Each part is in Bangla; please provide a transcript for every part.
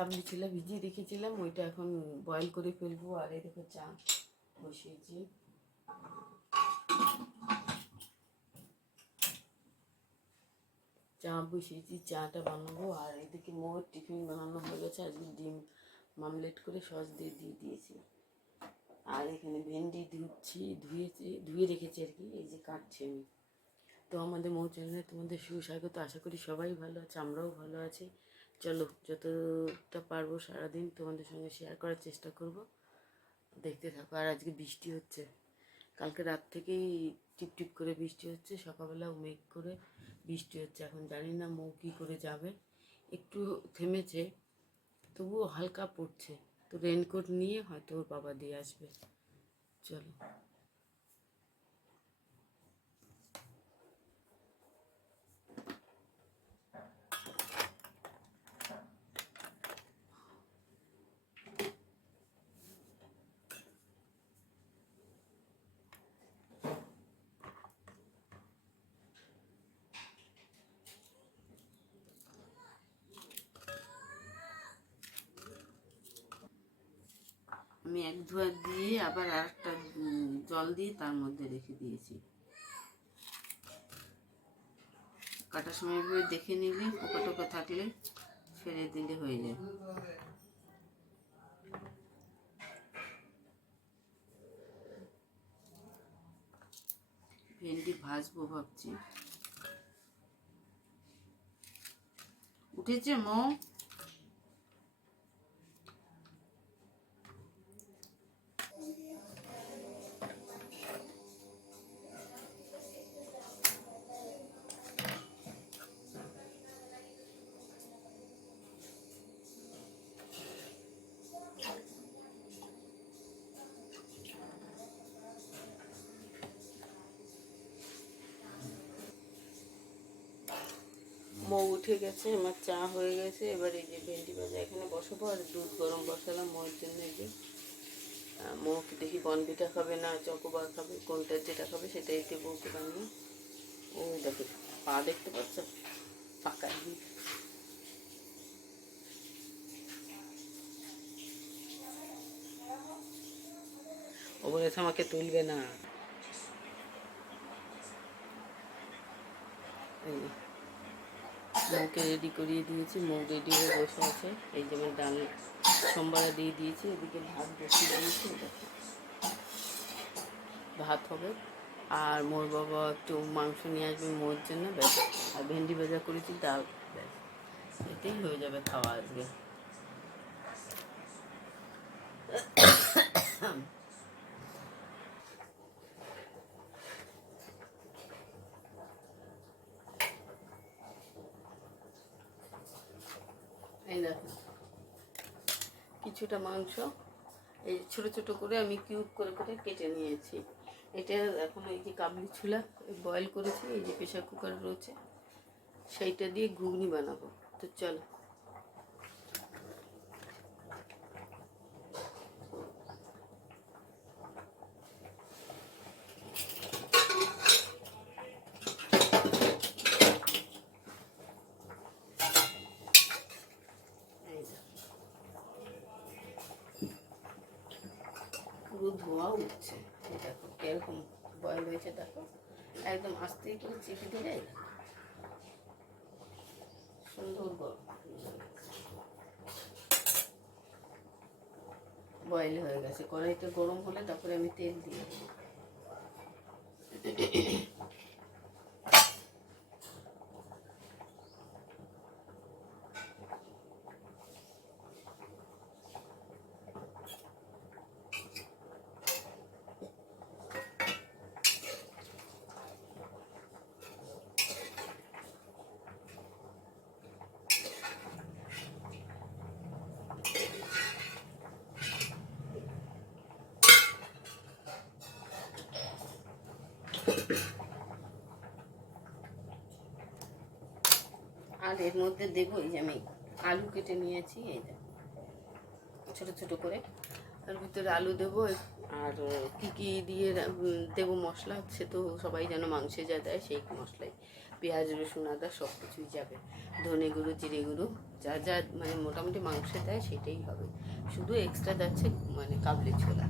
কাবলি ছোলা ভিজিয়ে রেখেছিলাম, ওইটা এখন বয়েল করে ফেলবো। আর এই দেখো চা বসিয়েছি। চা বসিয়েছি, চাটা বানাবো। আর এদিকে মোর টিফিন বানানো হয়ে গেছে। আজকে ডিম মামলেট করে সস দিয়ে দিয়েছি। আর এখানে ভেন্ডি ধুয়ে রেখেছি আর কি, এই যে কাটছি আমি। তো আমাদের মৌ চ্যানেলে তোমাদের সুস্বাগত। আশা করি সবাই ভালো আছে, আমরাও ভালো আছি। চলো যতটা পারবো সারাদিন তোমাদের সঙ্গে শেয়ার করার চেষ্টা করব, দেখতে থাকো। আর আজকে বৃষ্টি হচ্ছে, কালকে রাত থেকেই টিপটিপ করে বৃষ্টি হচ্ছে, সকালবেলাও মেঘ করে বৃষ্টি হচ্ছে। এখন জানি না মৌ কী করে যাবে, একটু থেমেছে তবুও হালকা পড়ছে। তো রেনকোট নিয়ে হয়তো ওর বাবা দিয়ে আসবে। চলো। আমি এক ধোয়া দিয়ে আবার আর একটা জল দিয়ে তার মধ্যে রেখে দিয়েছি। কাটার সময় দেখে নিলে পোকা টোকা থাকলে ফেলে দিলে হয়ে যায়। ভেন্ডি ভাজবো ভাবছি। উঠেছে মৌ? মৌ উঠে গেছে, আমার চা হয়ে গেছে। এবার এই যে ভেন্ডি ভাজা এখানে বসাবো। আর দুধ গরম বসালাম মৌয়ের জন্য। এই যে মৌকে দেখি বনবিটা খাবে না চকোবার খাবে, কোনটা যেটা খাবে সেটাই দিয়ে বউকে বানিয়ে। ও দেখো পা দেখতে পাচ্ছ, পাকায় ও বলেছে আমাকে তুলবে না। মৌকে রেডি করিয়ে দিয়েছি, মৌ রেডি হয়ে বসে আছে। এই যে আমার ডাল সোমবারে দিয়ে দিয়েছি, এদিকে ভাত বসিয়ে দিয়েছি। ভাত হবে। আর মোর বাবা একটু মাংস নিয়ে আসবে মোর জন্য, ব্যাস। আর ভেন্ডি ভাজা করেছি, ডাল, ব্যাস। এতেই হয়ে যাবে খাওয়া আজকে। এই দেখো কিছুটা মাংস এই ছোট ছোট করে আমি কিউব করে করে কেটে নিয়েছি। এটা এখন এই যে কাবলি ছোলা বয়েল করেছি, এই যে প্রেশার কুকার রয়েছে, সেইটা দিয়ে ঘুগনি বানাবো। তো চলো। পুরো ধোয়া উঠছে, দেখো কিরকম বয়েল হয়েছে। দেখো একদম আস্তে করে চেপে দিলে সুন্দর বয়েল হয়ে গেছে। কড়াইটা গরম হলে তারপরে আমি তেল দিয়ে দেবো। আর এর মধ্যে দেবো এই যে আমি আলু কেটে নিয়েছি, এই যে ছোটো ছোটো করে। এর ভিতরে আলু দেবো। আর কী কী দিয়ে দেবো মশলা, সে তো সবাই যেন মাংসে যা দেয় সেই মশলাই। পেঁয়াজ রসুন আদা সব কিছুই যাবে, ধনে গুঁড়ো জিরে গুঁড়ো যা যা মানে মোটামুটি মাংসে দেয় সেটাই হবে, শুধু এক্সট্রা যাচ্ছে মানে কাবলি ছোলা।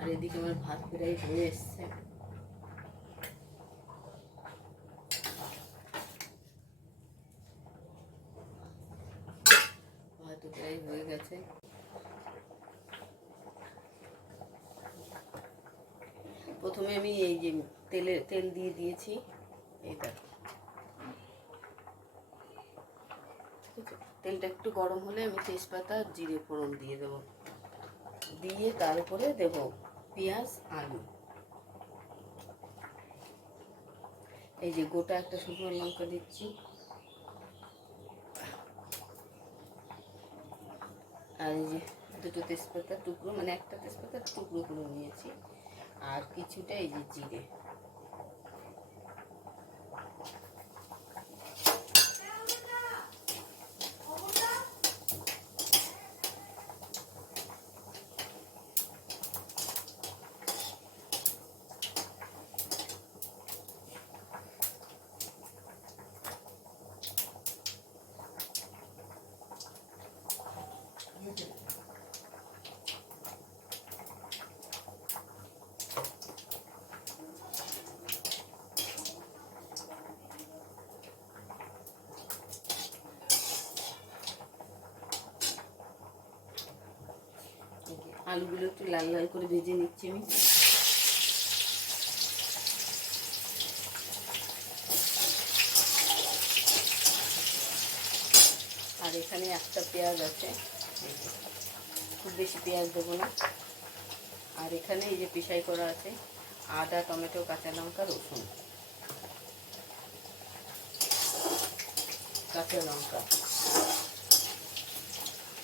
আর এদিকে আমার ভাত প্রায় হয়ে এসছে। ভাত প্রায় হয়ে গেছে। প্রথমে আমি এই যে তেল দিয়ে দিয়েছি, এই দেখো, ঠিক আছে। তেলটা একটু গরম হলে আমি তেজপাতা জিরে ফোড়ন দিয়ে দেবো, দিয়ে তার উপরে দেবো পেঁয়াজ আলু, এই যে গোটা একটা শুকনো লঙ্কা দিচ্ছি, আর এই যে দুটো তেজপাতার টুকরো, মানে একটা তেজপাতার টুকরো করে নিয়েছি, আর কিছুটা এই যে জিরে। আলুগুলো একটু লাল লাল করে ভেজে নিচ্ছি আমি। আর এখানে একটা পেঁয়াজ আছে, খুব বেশি পেঁয়াজ দেবো না। আর এখানে এই যে পেশাই করা আছে আদা টমেটো কাঁচা লঙ্কা রসুন, কাঁচা লঙ্কা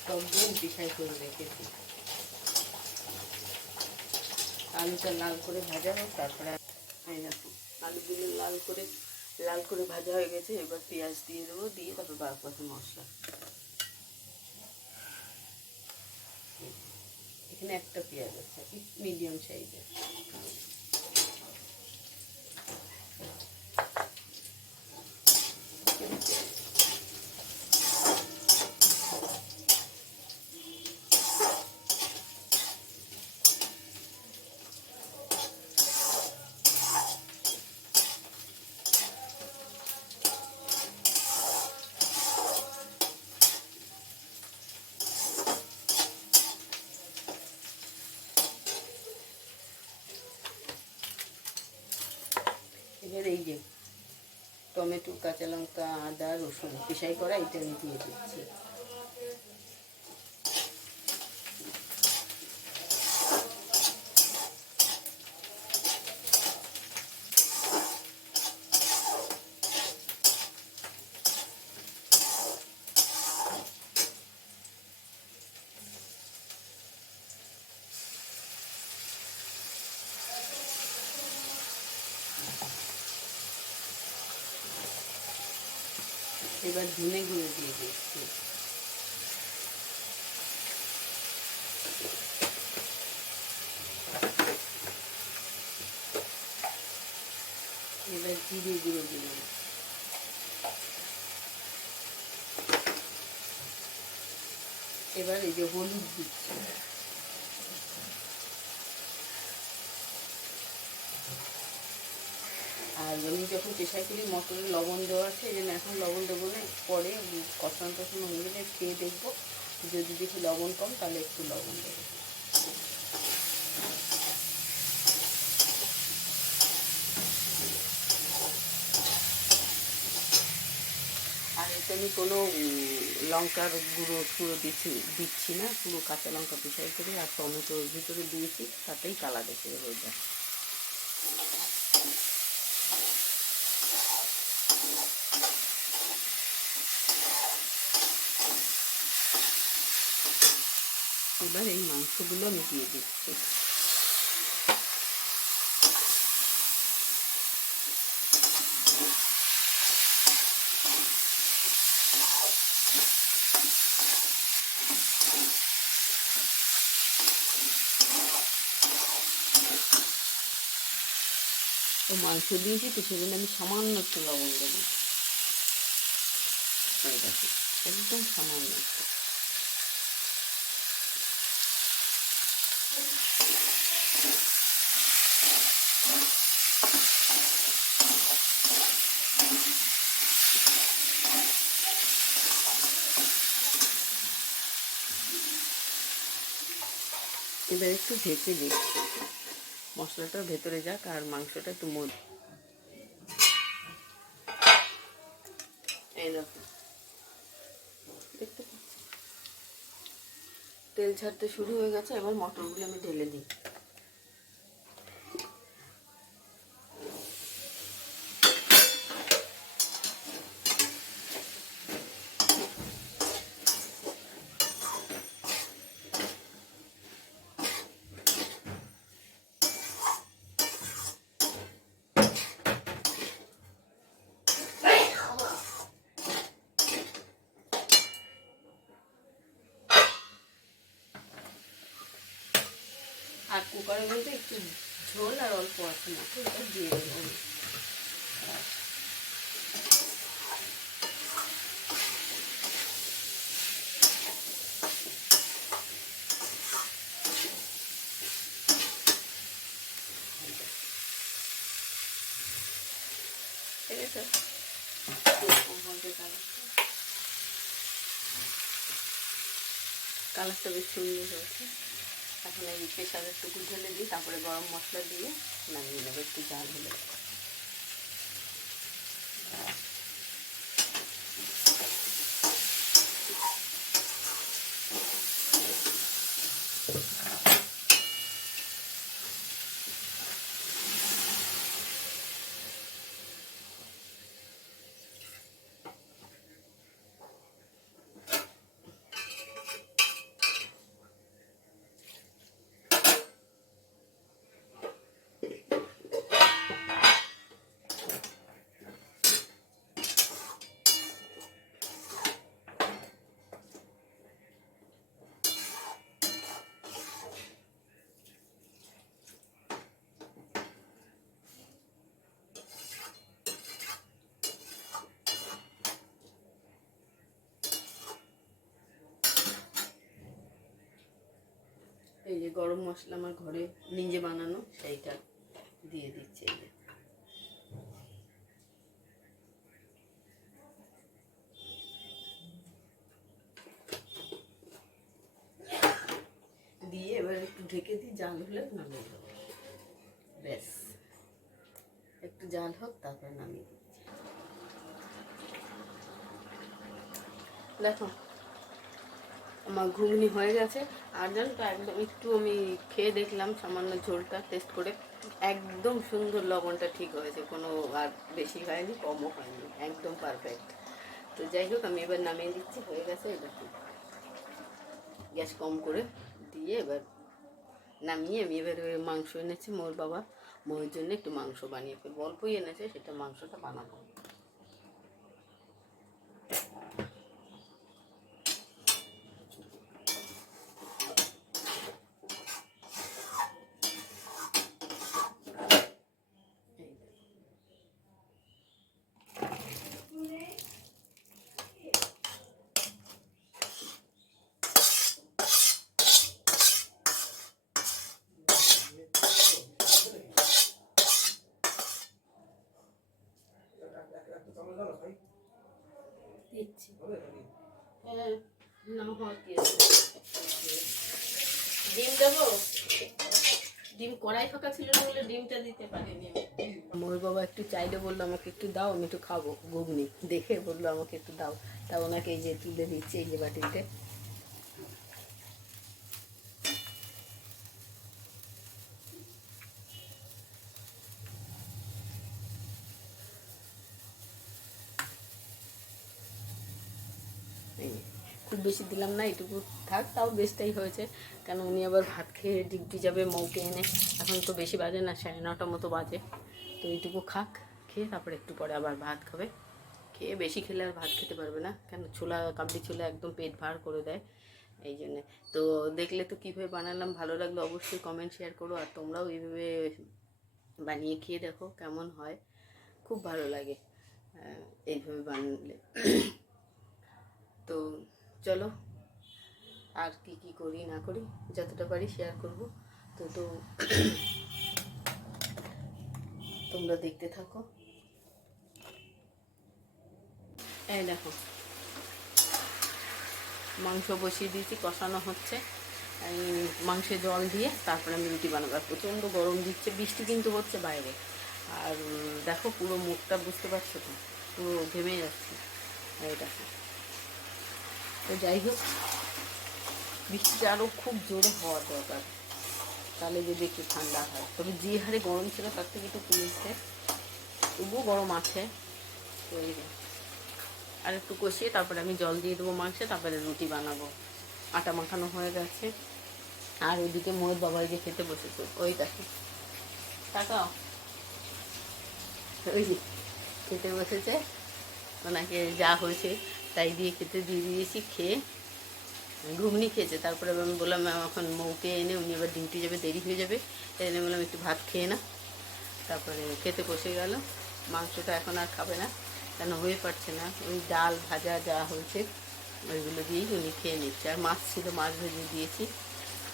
সব দিন পেশাই করে রেখেছি। আলুটা লাল করে ভাজা হোক, তারপরে এই দেখো আলুগুলো লাল করে ভাজা হয়ে গেছে। এবার পেঁয়াজ দিয়ে দেবো, দিয়ে তারপর বাকি মশলা। এখানে একটা পেঁয়াজ আছে মিডিয়াম সাইজের। এবার এই যে টমেটো কাঁচা লঙ্কা আদা রসুন পেশাই করা এটা আমি দিয়ে দিচ্ছি। এবার ধনে গুঁড়ো দিয়ে দিচ্ছি। এবার জিরে গুঁড়ো দিলাম, এবার এই যে হলুদ দিচ্ছি, আর আমি যখন পেশাই করি মটরে লবণ দেওয়া আছে, এই জন্য এখন লবণ দেবো না, পরে কষানো টষানো হয়ে গেলে খেয়ে দেখবো, যদি দেখি লবণ কম তাহলে একটু লবণ দেবো। আর এতে আমি কোনো লঙ্কার গুঁড়ো দিচ্ছি না, পুরো কাঁচা লঙ্কা পেশাই করে আর টমেটোর ভিতরে দিয়েছি, তাতেই কালার এসে হয়ে যায়। এবার এই মাংসগুলো আমি দিয়ে দিচ্ছি। মাংস দিয়েছি তো সেজন্য আমি সামান্য একটু লবণ দেবো। একদম সামান্য একটু। এবার একটু ঢেকে দিই, মশলাটা ভেতরে যাক আর মাংসটা একটু এই দেখো দেখতে তেল ছাড়তে শুরু হয়ে গেছে। এবার মটরগুলো আমি ঢেলে দিই। আর কুকারের মধ্যে একটু ঝোল আর অল্প আছে না, তো এটা দিয়ে দেবো। ঠিক আছে, কালারটা বেশ সুন্দর হয়েছে। এখন এই প্রেশারের টুকু ঢেলে দিই, তারপরে গরম মশলা দিয়ে নামিয়ে নেবো একটু জাল হলে। এই যে গরম মশলা আমার ঘরে নিজে বানানো, সেইটা দিয়ে দিচ্ছে। এই যে দিয়ে এবার একটু ঢেকে দিই, জাল হলে নামিয়ে দেবো। ব্যাস, একটু জাল হোক তারপর নামিয়ে দিচ্ছি। দেখো আমার ঘুগনি হয়ে গেছে। আর জানো তো একদম একটু আমি খেয়ে দেখলাম সামান্য ঝোলটা টেস্ট করে, একদম সুন্দর, লবণটা ঠিক হয়েছে, কোনো আর বেশি হয়নি কমও হয়নি, একদম পারফেক্ট। তো যাই হোক আমি এবার নামিয়ে দিচ্ছি, হয়ে গেছে। এবার গ্যাস কম করে দিয়ে এবার নামিয়ে আমি এবার মাংস এনেছি মোর বাবা, মোয়ের জন্য একটু মাংস বানিয়ে ফেলবো। অল্পই এনেছে, সেটা মাংসটা বানাবো। দিচ্ছি, হ্যাঁ, না হয় কি ডিম দেবো, ডিম কড়াই ফাঁকা ছিল না বলে ডিমটা দিতে পারিনি। মোর বাবা একটু চাইলে বললো আমাকে একটু দাও, আমি একটু খাবো ঘুগনি, দেখে বললো আমাকে একটু দাও, তা ওনাকে এই যে তুলে দিচ্ছে এই যে বাটিতে। খুব বেশি দিলাম না, এটুকু থাক, তাও বেশটাই হয়েছে। কেন উনি আবার ভাত খেয়ে ডিউটি যাবে, মৌকে এনে। এখন তো বেশি বাজে না, 9:30 মতো বাজে। তো এইটুকু খাক, খেয়ে তারপরে একটু পরে আবার ভাত খাবে। খেয়ে বেশি খেলে আর ভাত খেতে পারবে না, কেন ছোলা, কাবলি ছোলা একদম পেট ভার করে দেয়, এই জন্যে। তো দেখলে তো কীভাবে বানালাম, ভালো লাগলো অবশ্যই কমেন্ট শেয়ার করো। আর তোমরাও এইভাবে বানিয়ে খেয়ে দেখো কেমন হয়, খুব ভালো লাগে এইভাবে বানালে। তো চলো, আর কি কি করি না করি যতটা পারি শেয়ার করব। তো তোমরা দেখতে থাকো। এই দেখো, মাংস বসিয়ে দিয়েছি, কষানো হচ্ছে। এই মাংসে জল দিয়ে তারপরে আমি রুটি বানাবো। আর প্রচণ্ড গরম দিচ্ছে, বৃষ্টি কিন্তু হচ্ছে বাইরে। আর দেখো পুরো মুখটা বুঝতে পারছো তো, পুরো ঘেমে যাচ্ছে। এই দেখো, তো যাই হোক, বৃষ্টিটা আরও খুব জোরে হওয়া দরকার, তাহলে যদি একটু ঠান্ডা হয়। তবে যে হারে গরম ছিল তার থেকে একটু কমেছে, তবুও গরম আছে। তো এই আর একটু কষিয়ে তারপরে আমি জল দিয়ে দেবো মাংসে, তারপরে রুটি বানাবো। আটা মাখানো হয়ে গেছে। আর ওইদিকে ময়ূর বাবাই যে খেতে বসেছে, ওই দেখো, তাকাও, ওই যে খেতে বসেছে। ওনাকে যা হয়েছে তাই দিয়ে খেতে দিয়ে দিয়েছি, খেয়ে ঘুগনি খেয়েছে। তারপরে আমি বললাম এখন মৌকে এনে, উনি এবার ডিউটি যাবে, দেরি হয়ে যাবে, এনে বললাম একটু ভাত খেয়ে না। তারপরে খেতে বসে গেল। মাংসটা এখন আর খাবে না, কেন হয়ে পারছে না। ওই ডাল ভাজা যা হয়েছে ওইগুলো দিয়েই উনি খেয়ে নিচ্ছে। আর মাছ ছিল, মাছ ভেজে দিয়েছি,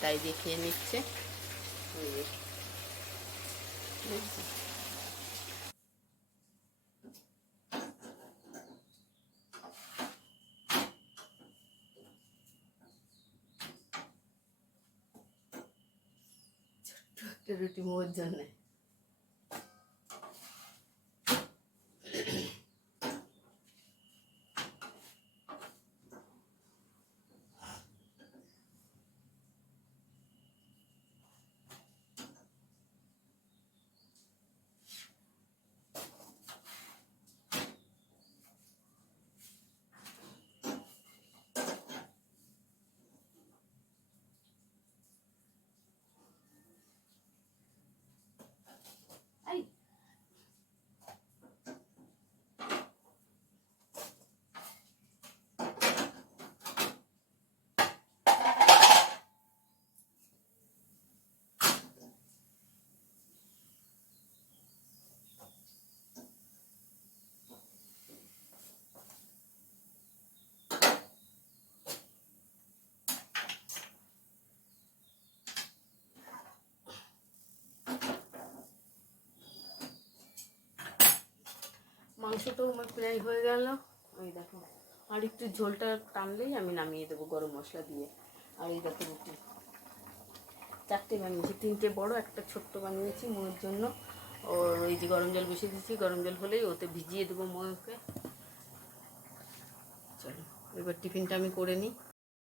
তাই দিয়ে খেয়ে নিচ্ছে। ছোট্ট একটা রুটি মোর জন্য। মাংসটাও আমার প্রায় হয়ে গেল। ওই দেখো, আর একটু ঝোলটা টানলেই আমি নামিয়ে দেবো গরম মশলা দিয়ে। আর এই দেখো রুটি 4টে বানিয়েছি, 3টে বড়, একটা ছোট্ট বানিয়েছি ময়ূর জন্য। ওর ওই যে গরম জল বসিয়ে দিয়েছি, গরম জল হলেই ওতে ভিজিয়ে দেবো ময়ূরকে। চলো এবার টিফিনটা আমি করে নিই।